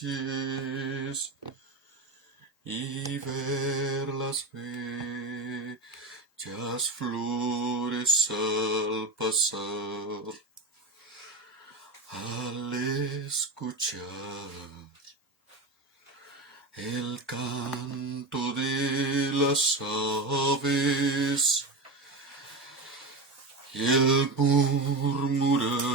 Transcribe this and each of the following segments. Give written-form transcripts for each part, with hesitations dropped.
calles y ver las bellas flores al pasar, al escuchar el canto de las aves y el murmurar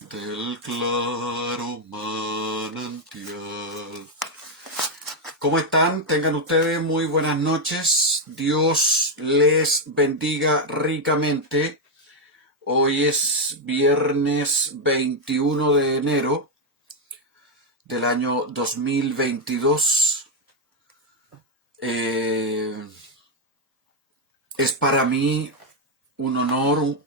del claro manantial. ¿Cómo están? Tengan ustedes muy buenas noches. Dios les bendiga ricamente. Hoy es viernes 21 de enero del año 2022. Es para mí un honor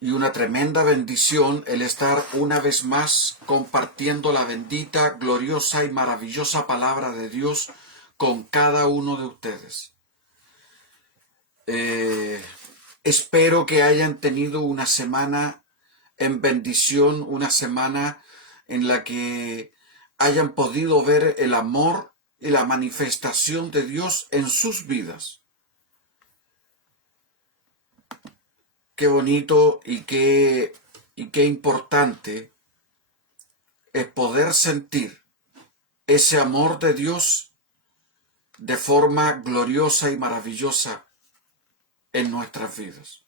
y una tremenda bendición el estar una vez más compartiendo la bendita, gloriosa y maravillosa palabra de Dios con cada uno de ustedes. Espero que hayan tenido una semana en bendición, una semana en la que hayan podido ver el amor y la manifestación de Dios en sus vidas. Qué bonito y qué importante es poder sentir ese amor de Dios de forma gloriosa y maravillosa en nuestras vidas.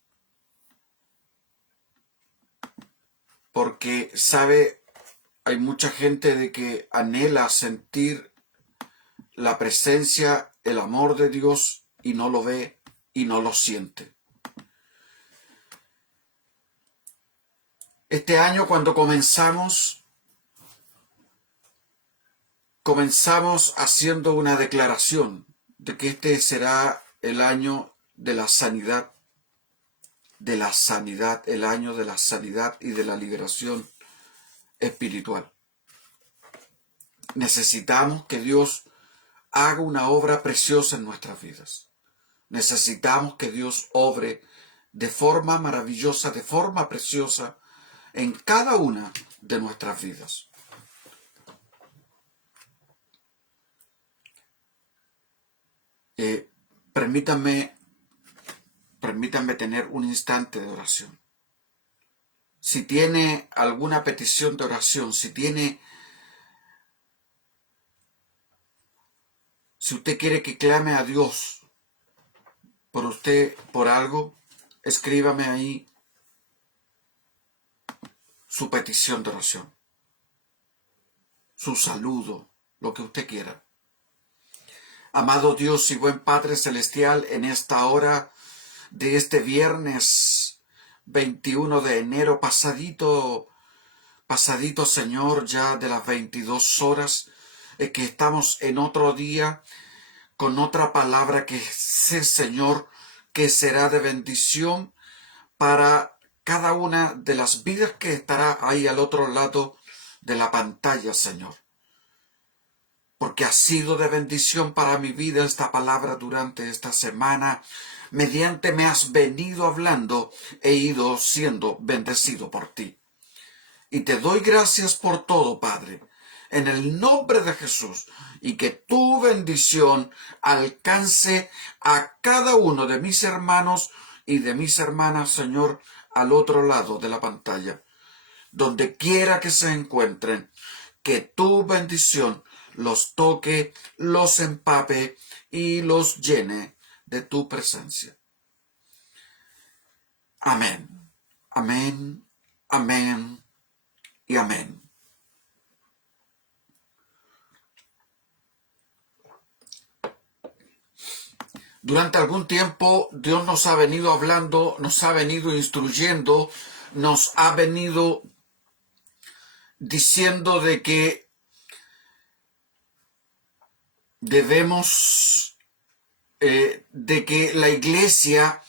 Porque, sabe, hay mucha gente de que anhela sentir la presencia, el amor de Dios y no lo ve y no lo siente. Este año, cuando comenzamos haciendo una declaración de que este será el año de la sanidad, el año de la sanidad y de la liberación espiritual. Necesitamos que Dios haga una obra preciosa en nuestras vidas. Necesitamos que Dios obre de forma maravillosa, de forma preciosa en cada una de nuestras vidas. Permítanme tener un instante de oración. Si tiene alguna petición de oración, si usted quiere que clame a Dios por usted, por algo, escríbame ahí su petición de oración, su saludo, lo que usted quiera. Amado Dios y buen Padre Celestial, en esta hora de este viernes 21 de enero, pasadito Señor, ya de las 22 horas, que estamos en otro día, con otra palabra que sé, Señor, que será de bendición para cada una de las vidas que estará ahí al otro lado de la pantalla, Señor. Porque ha sido de bendición para mi vida esta palabra durante esta semana. Mediante me has venido hablando, he ido siendo bendecido por ti. Y te doy gracias por todo, Padre, en el nombre de Jesús, y que tu bendición alcance a cada uno de mis hermanos y de mis hermanas, Señor, al otro lado de la pantalla. Donde quiera que se encuentren, que tu bendición los toque, los empape y los llene de tu presencia. Amén, amén, amén y amén. Durante algún tiempo Dios nos ha venido hablando, nos ha venido instruyendo, nos ha venido diciendo de que debemos, de que la iglesia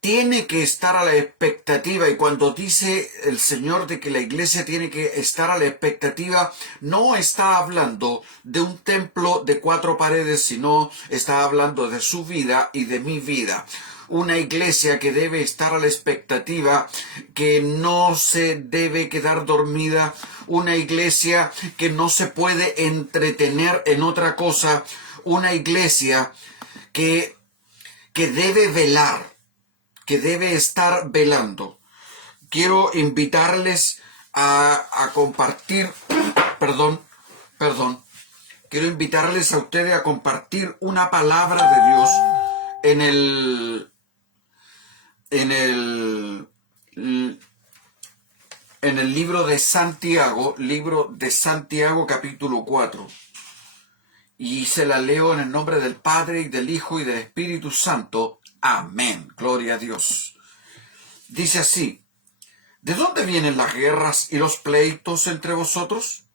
tiene que estar a la expectativa, y cuando dice el Señor de que la iglesia tiene que estar a la expectativa, no está hablando de un templo de 4 paredes, sino está hablando de su vida y de mi vida. una iglesia que debe estar a la expectativa, que no se debe quedar dormida, una iglesia que no se puede entretener en otra cosa, una iglesia que debe velar, que debe estar velando. Quiero invitarles a compartir, quiero invitarles a ustedes a compartir una palabra de Dios en el libro de Santiago, capítulo 4. Y se la leo en el nombre del Padre, y del Hijo, y del Espíritu Santo. Amén. Gloria a Dios. Dice así: ¿de dónde vienen las guerras y los pleitos entre vosotros?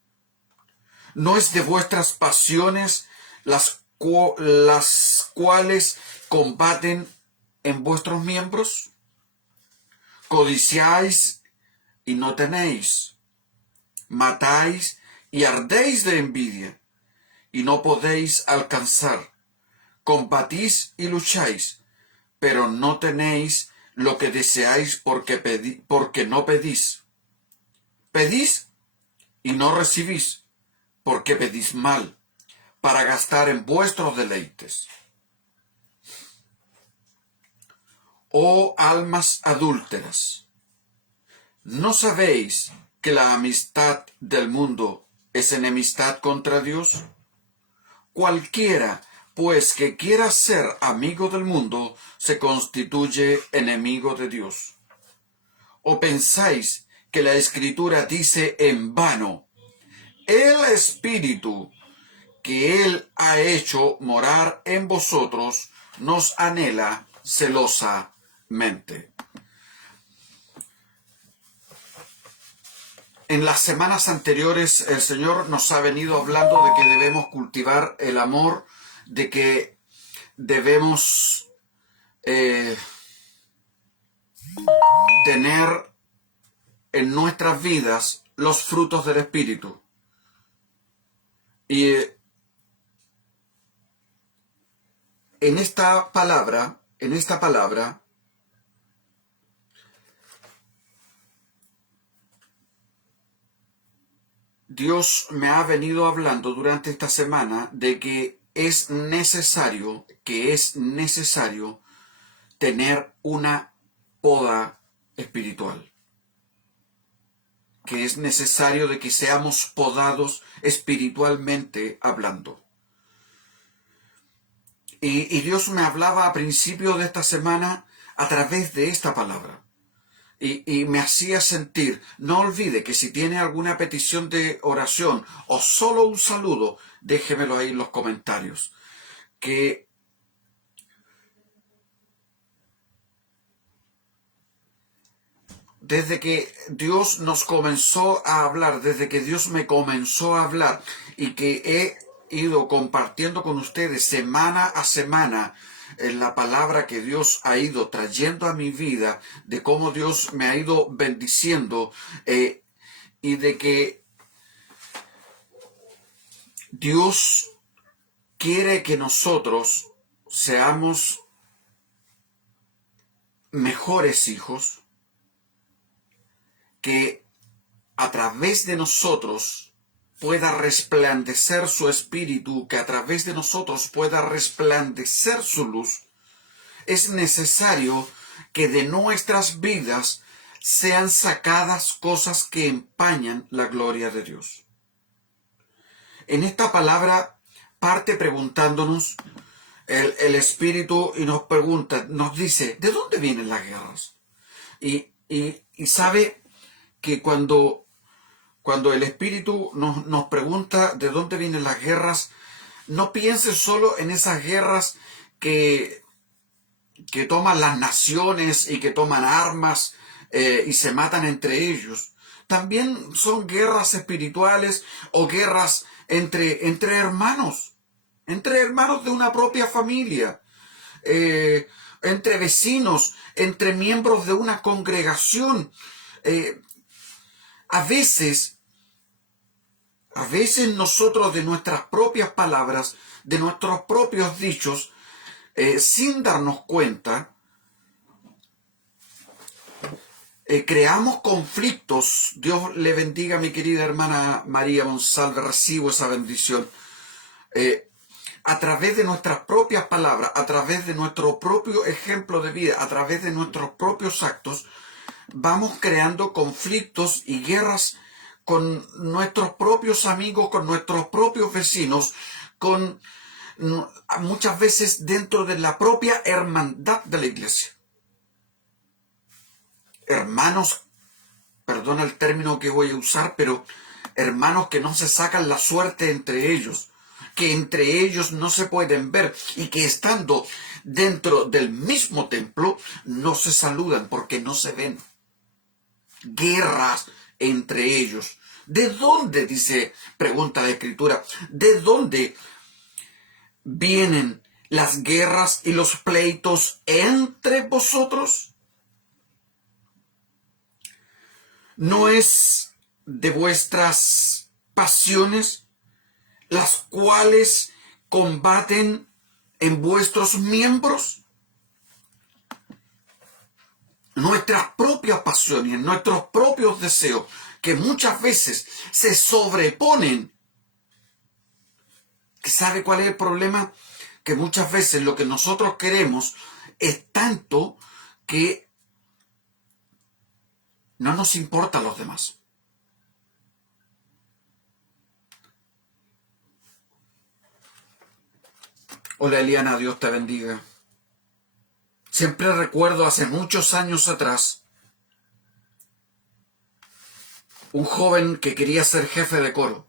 ¿No es de vuestras pasiones las cuales combaten en vuestros miembros? Codiciáis y no tenéis, matáis y ardéis de envidia, y no podéis alcanzar. Combatís y lucháis, pero no tenéis lo que deseáis porque no pedís. Pedís y no recibís, porque pedís mal, para gastar en vuestros deleites. Oh almas adúlteras, ¿no sabéis que la amistad del mundo es enemistad contra Dios? Cualquiera, pues, que quiera ser amigo del mundo, se constituye enemigo de Dios. ¿O pensáis que la Escritura dice en vano: el Espíritu que Él ha hecho morar en vosotros nos anhela celosamente? En las semanas anteriores el Señor nos ha venido hablando de que debemos cultivar el amor, de que debemos tener en nuestras vidas los frutos del Espíritu. Y en esta palabra, Dios me ha venido hablando durante esta semana de que es necesario tener una poda espiritual. Que es necesario de que seamos podados espiritualmente hablando. Y Dios me hablaba a principio de esta semana a través de esta palabra. Y me hacía sentir: no olvide que si tiene alguna petición de oración o solo un saludo, déjemelo ahí en los comentarios. Que desde que Dios nos comenzó a hablar, desde que Dios me comenzó a hablar y que he ido compartiendo con ustedes semana a semana en la palabra que Dios ha ido trayendo a mi vida, de cómo Dios me ha ido bendiciendo y de que Dios quiere que nosotros seamos mejores hijos, que a través de nosotros pueda resplandecer su espíritu, que a través de nosotros pueda resplandecer su luz. Es necesario que de nuestras vidas sean sacadas cosas que empañan la gloria de Dios. En esta palabra parte preguntándonos el Espíritu y nos pregunta, nos dice: ¿de dónde vienen las guerras? Y sabe que cuando el Espíritu nos pregunta de dónde vienen las guerras, no piense solo en esas guerras que toman las naciones y que toman armas y se matan entre ellos. También son guerras espirituales o guerras entre hermanos de una propia familia, entre vecinos, entre miembros de una congregación. A veces nosotros, de nuestras propias palabras, de nuestros propios dichos, sin darnos cuenta, creamos conflictos. Dios le bendiga a mi querida hermana María Monsalve, recibo esa bendición. A través de nuestras propias palabras, a través de nuestro propio ejemplo de vida, a través de nuestros propios actos, vamos creando conflictos y guerras con nuestros propios amigos, con nuestros propios vecinos, con muchas veces dentro de la propia hermandad de la iglesia. Hermanos, perdona el término que voy a usar, pero hermanos que no se sacan la suerte entre ellos, que entre ellos no se pueden ver y que estando dentro del mismo templo no se saludan porque no se ven. Guerras entre ellos. ¿De dónde, pregunta la Escritura, de dónde vienen las guerras y los pleitos entre vosotros? ¿No es de vuestras pasiones las cuales combaten en vuestros miembros? Nuestras propias pasiones, nuestros propios deseos, que muchas veces se sobreponen. ¿Sabe cuál es el problema? Que muchas veces lo que nosotros queremos es tanto que no nos importa a los demás. Hola Eliana, Dios te bendiga. Siempre recuerdo hace muchos años atrás un joven que quería ser jefe de coro.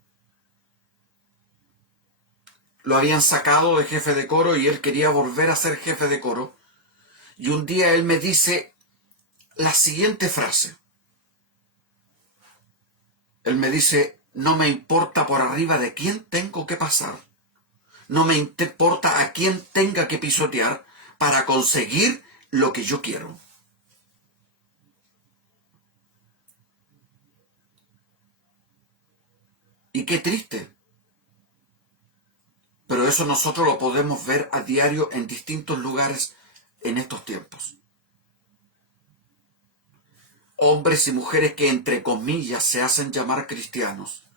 Lo habían sacado de jefe de coro y él quería volver a ser jefe de coro. Y un día él me dice la siguiente frase. Él me dice, no me importa por arriba de quién tengo que pasar. No me importa a quién tenga que pisotear para conseguir lo que yo quiero. Y qué triste. Pero eso nosotros lo podemos ver a diario en distintos lugares en estos tiempos. Hombres y mujeres que entre comillas se hacen llamar cristianos,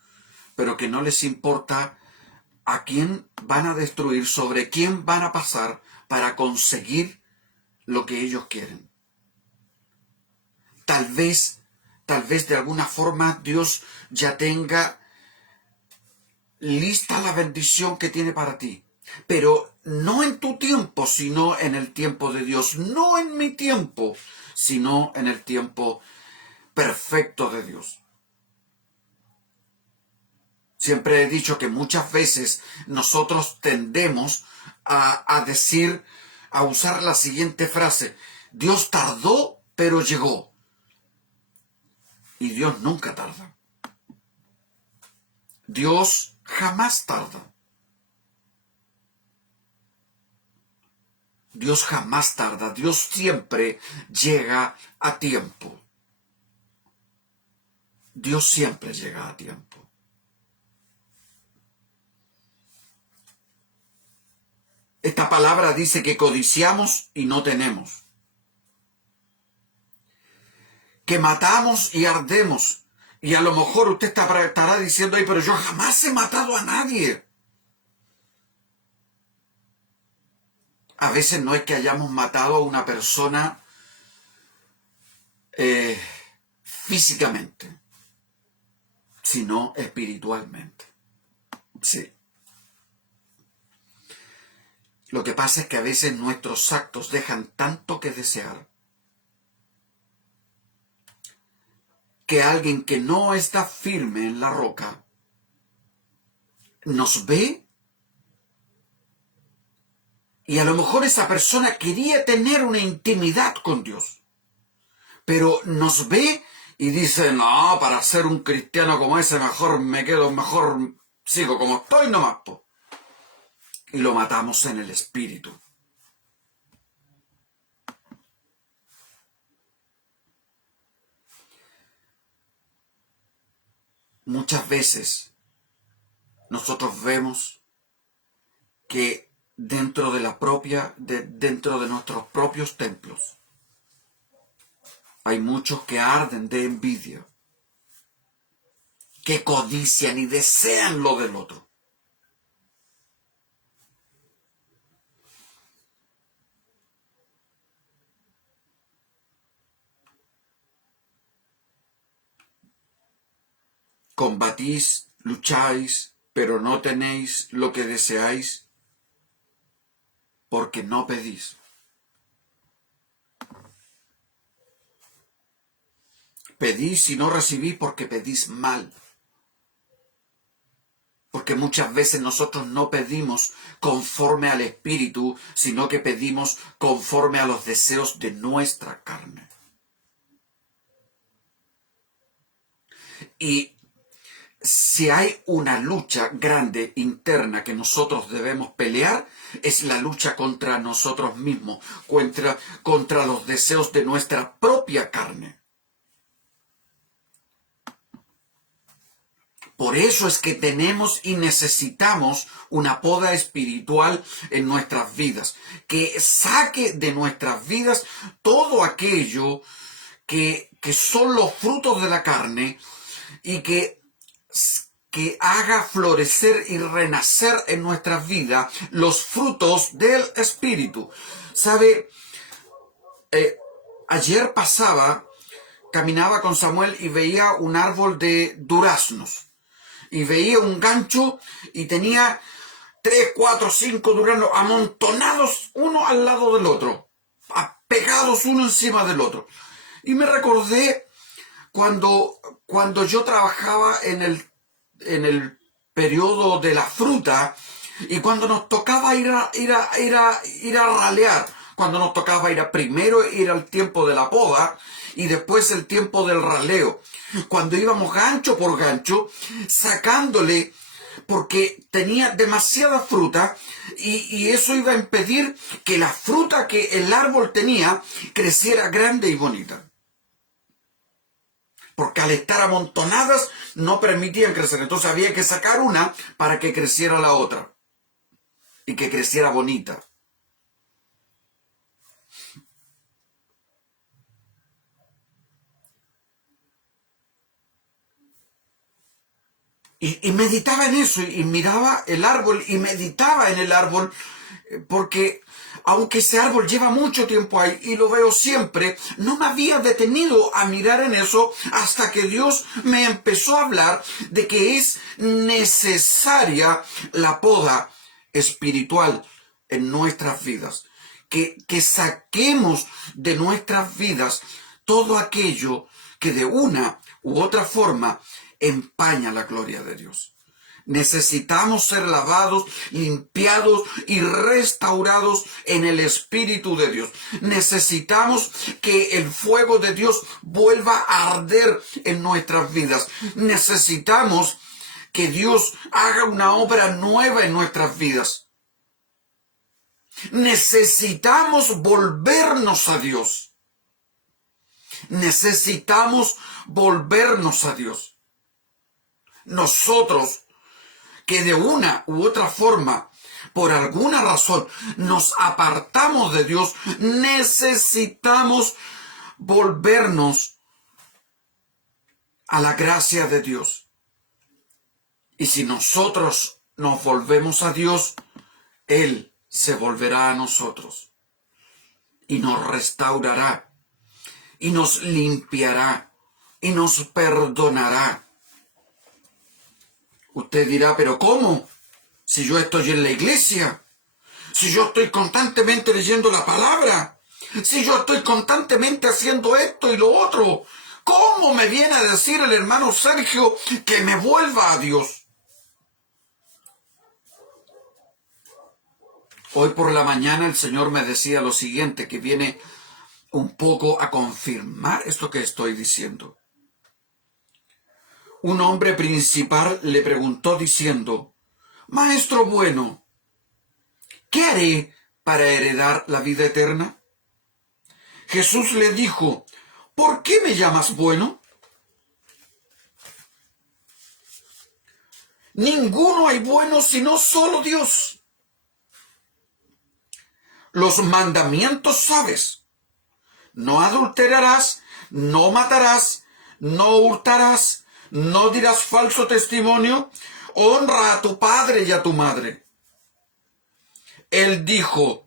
pero que no les importa a quién van a destruir, sobre quién van a pasar para conseguir lo que ellos quieren. Tal vez de alguna forma Dios ya tenga lista la bendición que tiene para ti, pero no en tu tiempo, sino en el tiempo de Dios, no en mi tiempo, sino en el tiempo perfecto de Dios. Siempre he dicho que muchas veces nosotros tendemos a decir, a usar la siguiente frase, Dios tardó, pero llegó. Y Dios nunca tarda. Dios jamás tarda. Dios jamás tarda. Dios siempre llega a tiempo. Dios siempre llega a tiempo. Esta palabra dice que codiciamos y no tenemos. Que matamos y ardemos. Y a lo mejor usted estará diciendo, ay, pero yo jamás he matado a nadie. A veces no es que hayamos matado a una persona físicamente, sino espiritualmente. Sí. Lo que pasa es que a veces nuestros actos dejan tanto que desear que alguien que no está firme en la roca nos ve y a lo mejor esa persona quería tener una intimidad con Dios, pero nos ve y dice, no, para ser un cristiano como ese mejor sigo como estoy nomás, po. Y lo matamos en el espíritu. Muchas veces nosotros vemos que dentro de nuestros propios templos Hay muchos que arden de envidia, que codician y desean lo del otro. Combatís, lucháis, pero no tenéis lo que deseáis, porque no pedís. Pedís y no recibís porque pedís mal. Porque muchas veces nosotros no pedimos conforme al Espíritu, sino que pedimos conforme a los deseos de nuestra carne. Y si hay una lucha grande interna que nosotros debemos pelear, es la lucha contra nosotros mismos, contra los deseos de nuestra propia carne. Por eso es que tenemos y necesitamos una poda espiritual en nuestras vidas, que saque de nuestras vidas todo aquello que son los frutos de la carne y que haga florecer y renacer en nuestras vidas los frutos del Espíritu. ¿Sabe? Ayer caminaba con Samuel y veía un árbol de duraznos. Y veía un gancho y tenía 3, 4, 5 duraznos amontonados uno al lado del otro, pegados uno encima del otro. Y me recordé cuando yo trabajaba en el periodo de la fruta y cuando nos tocaba ir a ralear, cuando nos tocaba primero ir al tiempo de la poda y después el tiempo del raleo. Cuando íbamos gancho por gancho, sacándole, porque tenía demasiada fruta y eso iba a impedir que la fruta que el árbol tenía creciera grande y bonita. Porque al estar amontonadas no permitían crecer. Entonces había que sacar una para que creciera la otra y que creciera bonita. Y meditaba en eso, y miraba el árbol, y meditaba en el árbol, porque aunque ese árbol lleva mucho tiempo ahí, y lo veo siempre, no me había detenido a mirar en eso hasta que Dios me empezó a hablar de que es necesaria la poda espiritual en nuestras vidas. Que saquemos de nuestras vidas todo aquello que de una u otra forma empaña la gloria de Dios. Necesitamos ser lavados, limpiados y restaurados en el Espíritu de Dios. Necesitamos que el fuego de Dios vuelva a arder en nuestras vidas. Necesitamos que Dios haga una obra nueva en nuestras vidas. Necesitamos volvernos a Dios. Necesitamos volvernos a Dios. Nosotros que de una u otra forma, por alguna razón, nos apartamos de Dios, necesitamos volvernos a la gracia de Dios. Y si nosotros nos volvemos a Dios, Él se volverá a nosotros y nos restaurará y nos limpiará y nos perdonará. Usted dirá, ¿pero cómo? Si yo estoy en la iglesia, si yo estoy constantemente leyendo la palabra, si yo estoy constantemente haciendo esto y lo otro, ¿cómo me viene a decir el hermano Sergio que me vuelva a Dios? Hoy por la mañana el Señor me decía lo siguiente, que viene un poco a confirmar esto que estoy diciendo. Un hombre principal le preguntó diciendo, Maestro bueno, ¿qué haré para heredar la vida eterna? Jesús le dijo, ¿por qué me llamas bueno? Ninguno hay bueno sino solo Dios. Los mandamientos sabes. No adulterarás, no matarás, no hurtarás, no dirás falso testimonio, honra a tu padre y a tu madre. Él dijo,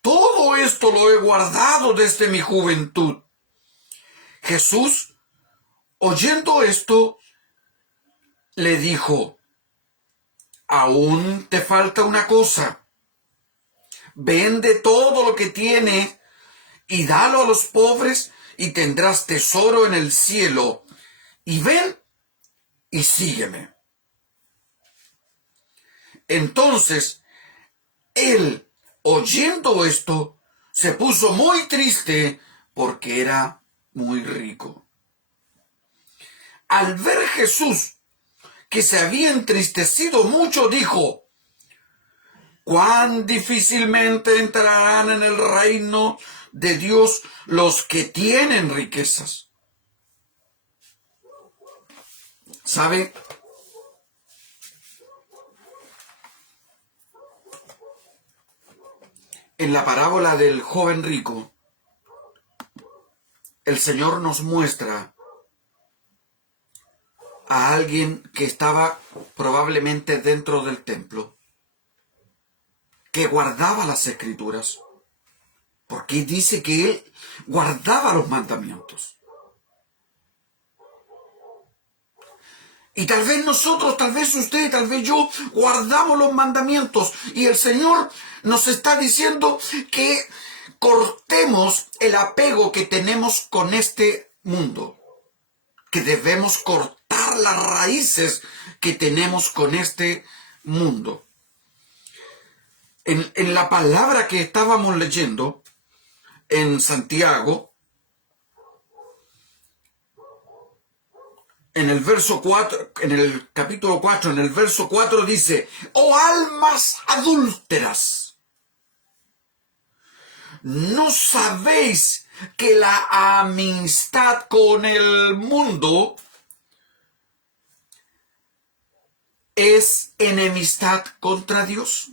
todo esto lo he guardado desde mi juventud. Jesús, oyendo esto, le dijo, aún te falta una cosa. Vende todo lo que tienes y dalo a los pobres y tendrás tesoro en el cielo. Y ven y sígueme. Entonces, él, oyendo esto, se puso muy triste porque era muy rico. Al ver Jesús que se había entristecido mucho, dijo, cuán difícilmente entrarán en el reino de Dios los que tienen riquezas. ¿Sabe? En la parábola del joven rico, el Señor nos muestra a alguien que estaba probablemente dentro del templo, que guardaba las escrituras, porque dice que él guardaba los mandamientos. Y tal vez nosotros, tal vez usted, tal vez yo, guardamos los mandamientos. Y el Señor nos está diciendo que cortemos el apego que tenemos con este mundo. Que debemos cortar las raíces que tenemos con este mundo. En la palabra que estábamos leyendo, en Santiago, en el verso 4, en el capítulo 4, en el verso 4 dice, oh almas adúlteras, ¿no sabéis que la amistad con el mundo es enemistad contra Dios?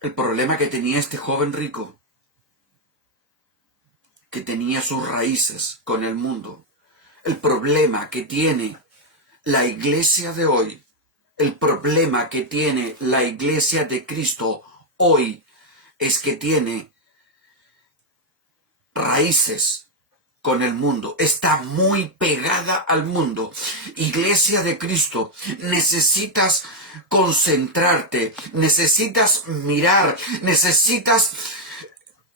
El problema que tenía este joven rico, que tenía sus raíces con el mundo, el problema que tiene la iglesia de hoy, el problema que tiene la iglesia de Cristo hoy, es que tiene raíces con el mundo, está muy pegada al mundo. Iglesia de Cristo, necesitas concentrarte, necesitas mirar, necesitas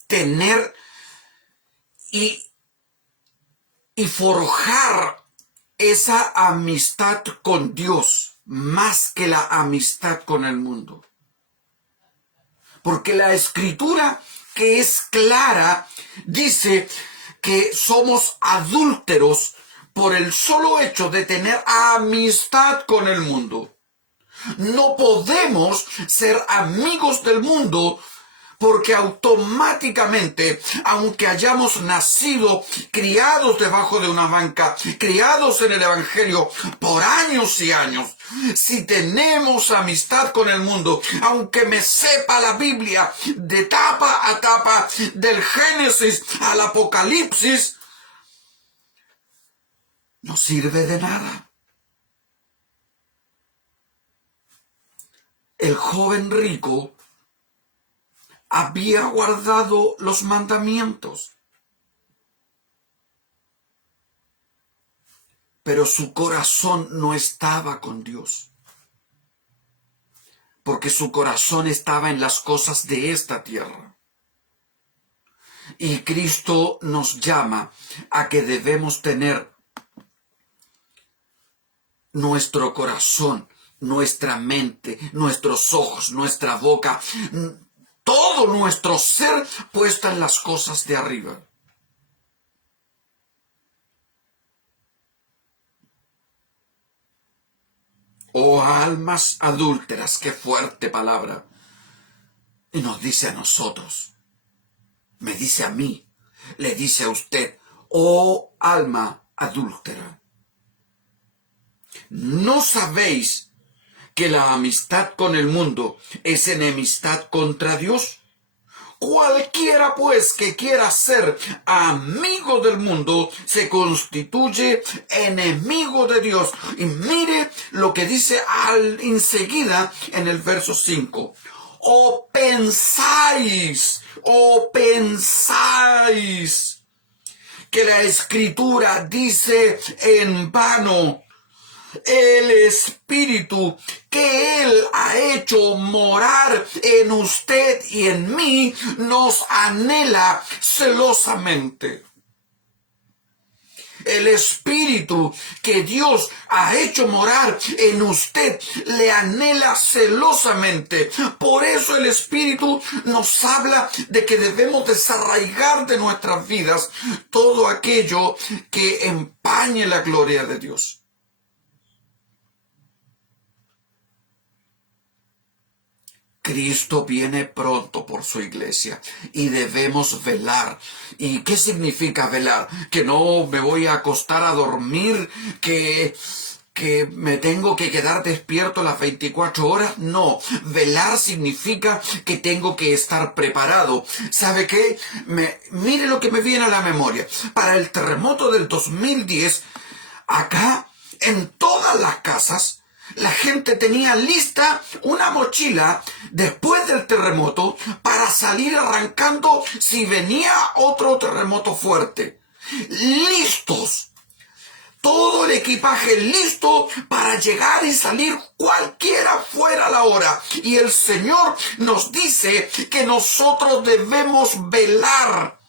tener y forjar esa amistad con Dios más que la amistad con el mundo. Porque la Escritura, que es clara, dice que somos adúlteros por el solo hecho de tener amistad con el mundo. No podemos ser amigos del mundo porque automáticamente, aunque hayamos nacido, criados debajo de una banca, criados en el Evangelio por años y años, si tenemos amistad con el mundo, aunque me sepa la Biblia de tapa a tapa, del Génesis al Apocalipsis, no sirve de nada. El joven rico había guardado los mandamientos, pero su corazón no estaba con Dios, porque su corazón estaba en las cosas de esta tierra. Y Cristo nos llama a que debemos tener nuestro corazón, nuestra mente, nuestros ojos, nuestra boca, todo nuestro ser puesto en las cosas de arriba. Oh almas adúlteras, qué fuerte palabra. Y nos dice a nosotros, me dice a mí, le dice a usted, oh alma adúltera. ¿No sabéis que la amistad con el mundo es enemistad contra Dios? Cualquiera pues que quiera ser amigo del mundo se constituye enemigo de Dios. Y mire lo que dice enseguida en el verso 5. O pensáis que la Escritura dice en vano, el Espíritu que Él ha hecho morar en usted y en mí nos anhela celosamente. El Espíritu que Dios ha hecho morar en usted le anhela celosamente. Por eso el Espíritu nos habla de que debemos desarraigar de nuestras vidas todo aquello que empañe la gloria de Dios. Cristo viene pronto por su iglesia y debemos velar. ¿Y qué significa velar? Que no me voy a acostar a dormir, que me tengo que quedar despierto las 24 horas. No, velar significa que tengo que estar preparado. ¿Sabe qué? Mire lo que me viene a la memoria. Para el terremoto del 2010, acá, en todas las casas, la gente tenía lista una mochila después del terremoto para salir arrancando si venía otro terremoto fuerte. Listos. Todo el equipaje listo para llegar y salir cualquiera fuera la hora. Y el Señor nos dice que nosotros debemos velar,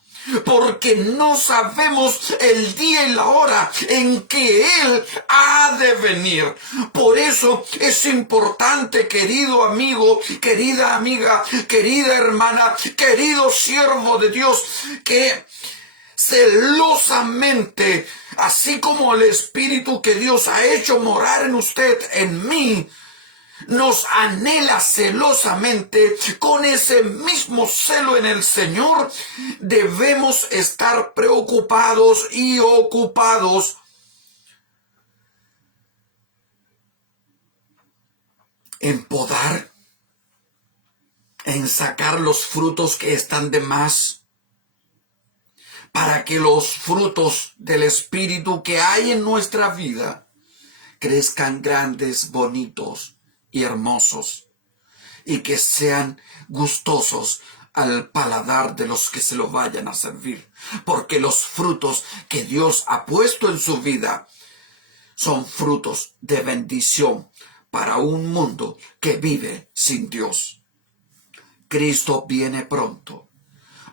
porque no sabemos el día y la hora en que Él ha de venir. Por eso es importante, querido amigo, querida amiga, querida hermana, querido siervo de Dios, que celosamente, así como el Espíritu que Dios ha hecho morar en usted, en mí, nos anhela celosamente, con ese mismo celo en el Señor, debemos estar preocupados y ocupados en podar, en sacar los frutos que están de más, para que los frutos del Espíritu que hay en nuestra vida crezcan grandes, bonitos y hermosos, y que sean gustosos al paladar de los que se lo vayan a servir, porque los frutos que Dios ha puesto en su vida son frutos de bendición para un mundo que vive sin Dios. Cristo viene pronto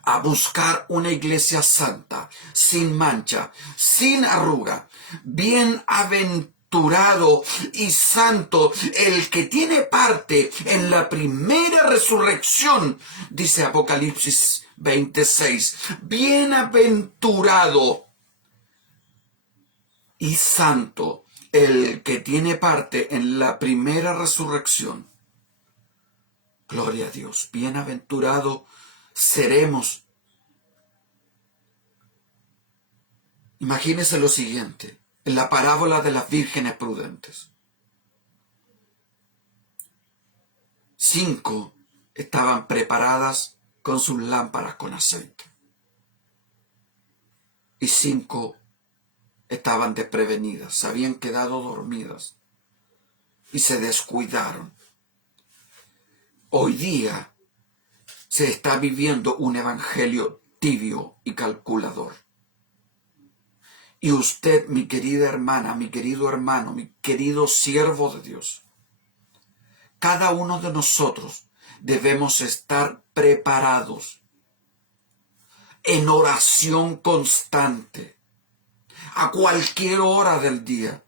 a buscar una iglesia santa, sin mancha, sin arruga. Bienaventurado y santo el que tiene parte en la primera resurrección, dice Apocalipsis 26. Bienaventurado y santo el que tiene parte en la primera resurrección. Gloria a Dios. Bienaventurado seremos. Imagínese lo siguiente, en la parábola de las vírgenes prudentes. 5 estaban preparadas con sus lámparas con aceite. Y 5 estaban desprevenidas, se habían quedado dormidas y se descuidaron. Hoy día se está viviendo un evangelio tibio y calculador. Y usted, mi querida hermana, mi querido hermano, mi querido siervo de Dios, cada uno de nosotros debemos estar preparados en oración constante, a cualquier hora del día.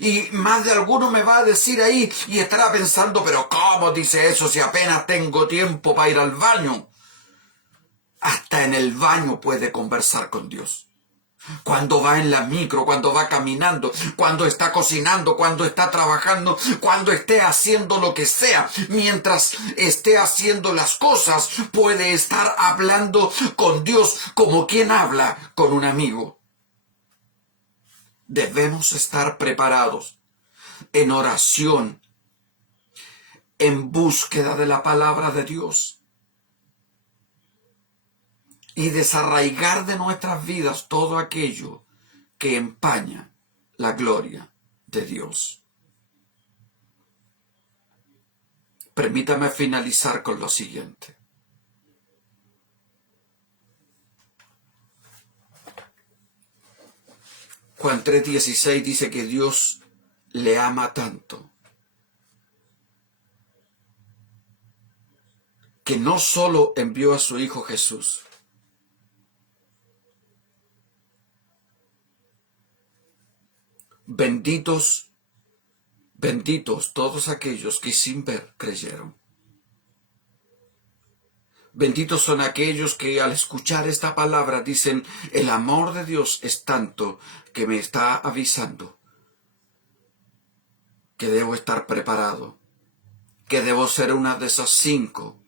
Y más de alguno me va a decir ahí y estará pensando, pero ¿cómo dice eso si apenas tengo tiempo para ir al baño? Hasta en el baño puede conversar con Dios. Cuando va en la micro, cuando va caminando, cuando está cocinando, cuando está trabajando, cuando esté haciendo lo que sea, mientras esté haciendo las cosas, puede estar hablando con Dios como quien habla con un amigo. Debemos estar preparados en oración, en búsqueda de la palabra de Dios. y desarraigar de nuestras vidas todo aquello que empaña la gloria de Dios. Permítame finalizar con lo siguiente. Juan 3:16 dice que Dios le ama tanto que no solo envió a su Hijo Jesús, benditos todos aquellos que sin ver creyeron. Benditos son aquellos que al escuchar esta palabra dicen, el amor de Dios es tanto que me está avisando que debo estar preparado, que debo ser una de esas 5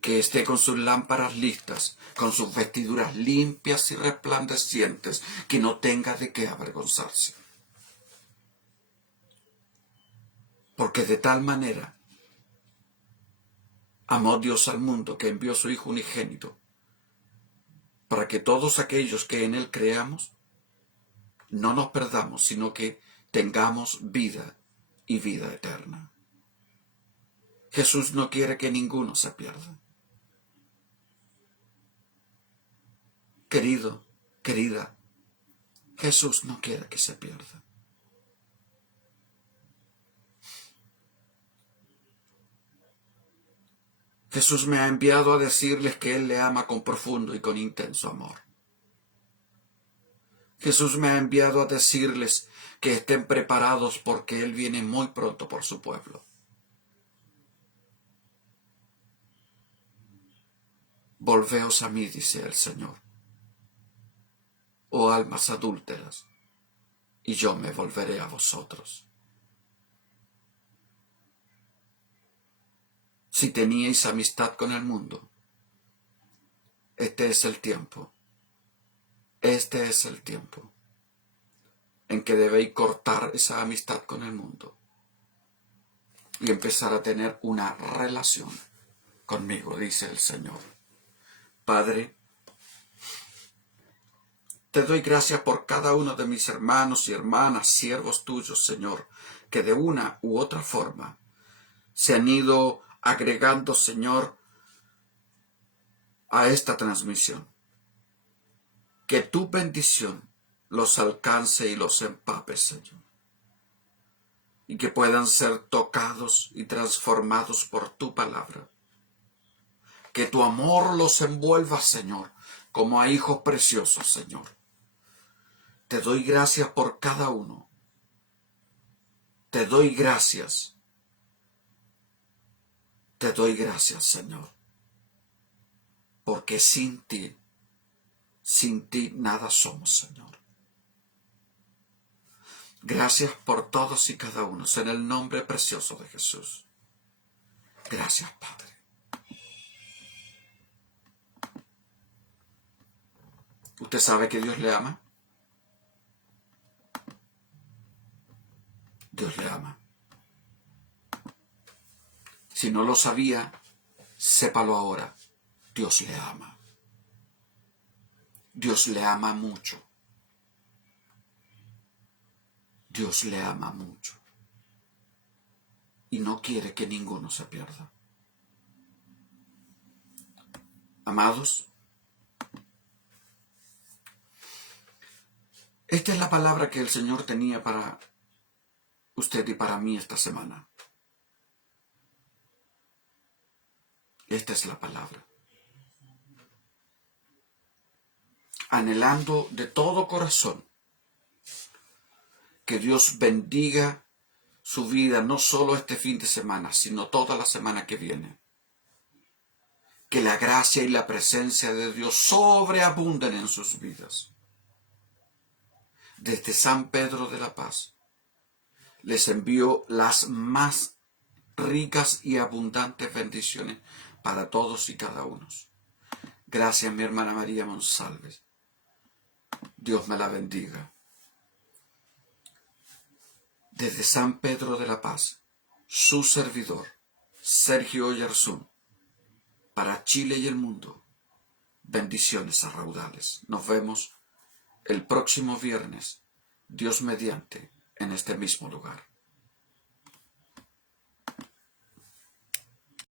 que esté con sus lámparas listas, con sus vestiduras limpias y resplandecientes, que no tenga de qué avergonzarse. Porque de tal manera amó Dios al mundo que envió a su Hijo unigénito, para que todos aquellos que en Él creamos no nos perdamos, sino que tengamos vida y vida eterna. Jesús no quiere que ninguno se pierda. Querido, querida, Jesús no quiere que se pierda. Jesús me ha enviado a decirles que Él le ama con profundo y con intenso amor. Jesús me ha enviado a decirles que estén preparados porque Él viene muy pronto por su pueblo. Volveos a mí, dice el Señor, oh almas adúlteras, y yo me volveré a vosotros. Si teníais amistad con el mundo, este es el tiempo en que debéis cortar esa amistad con el mundo y empezar a tener una relación conmigo, dice el Señor. Padre, te doy gracias por cada uno de mis hermanos y hermanas, siervos tuyos, Señor, que de una u otra forma se han ido agregando, Señor, a esta transmisión. Que tu bendición los alcance y los empape, Señor, y que puedan ser tocados y transformados por tu palabra. Que tu amor los envuelva, Señor, como a hijos preciosos, Señor. Te doy gracias por cada uno. Te doy gracias. Te doy gracias, Señor, porque sin ti nada somos, Señor. Gracias por todos y cada uno, en el nombre precioso de Jesús. Gracias, Padre. ¿Usted sabe que Dios le ama? Dios le ama. Si no lo sabía, sépalo ahora. Dios le ama. Dios le ama mucho. Dios le ama mucho. Y no quiere que ninguno se pierda. Amados, esta es la palabra que el Señor tenía para usted y para mí esta semana. Esta es la palabra. Anhelando de todo corazón que Dios bendiga su vida, no solo este fin de semana, sino toda la semana que viene. Que la gracia y la presencia de Dios sobreabunden en sus vidas. Desde San Pedro de la Paz les envío las más ricas y abundantes bendiciones para todos y cada uno. Gracias, mi hermana María Monsalves. Dios me la bendiga. Desde San Pedro de la Paz, su servidor, Sergio Oyarzún, para Chile y el mundo, bendiciones a raudales. Nos vemos el próximo viernes, Dios mediante, en este mismo lugar.